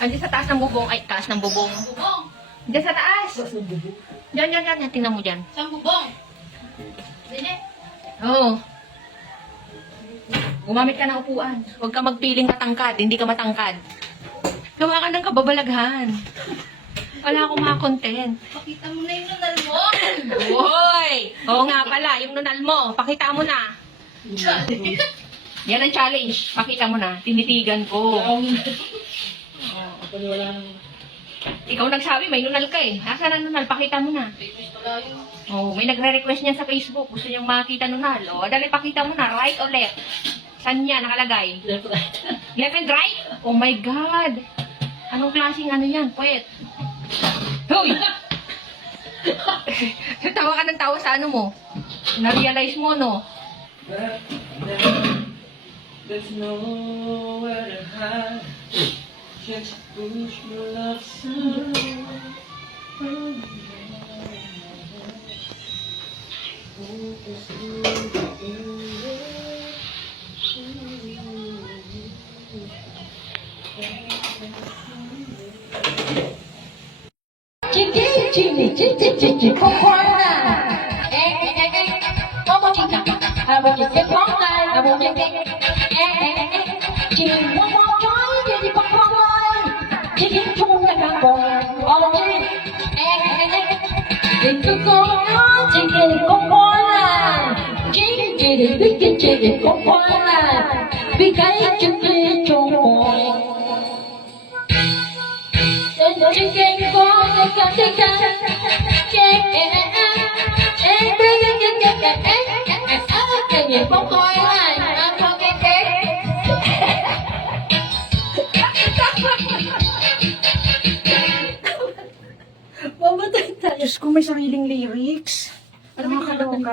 Andiyan sa taas ng bubong. Ay, taas ng bubong. Bubong. Diyan sa taas. Diyan. Tingnan mo dyan. Saan bubong? Dili. Oo. Gumamit ka ng upuan. Huwag ka magpiling matangkad. Hindi ka matangkad. Gawa ka ng kababalaghan. Wala akong mga content. Pakita mo na yung nunal mo. Hoy! Oo nga pala, yung nunal mo. Pakita mo na. Yan ang challenge. Pakita mo na. Tinitigan ko. Ikaw nagsabi, may nunal ka eh. Nasaan ang nunal? Pakita mo na. Oh, may nagre-request niya sa Facebook. Gusto niyang makita nunal. O, dali pakita mo na. Right or left? Saan niya nakalagay? Left, right. Left and right? Oh my God! Anong klaseng ano yan? Puwet. Hoy! Tawa ka ng tawa sa ano mo? Na-realize mo, no? There's nowhere to hide. Just push my love so. Mamatay tayo. Diyos ko, may sariling lyrics. Ano mga kaloka?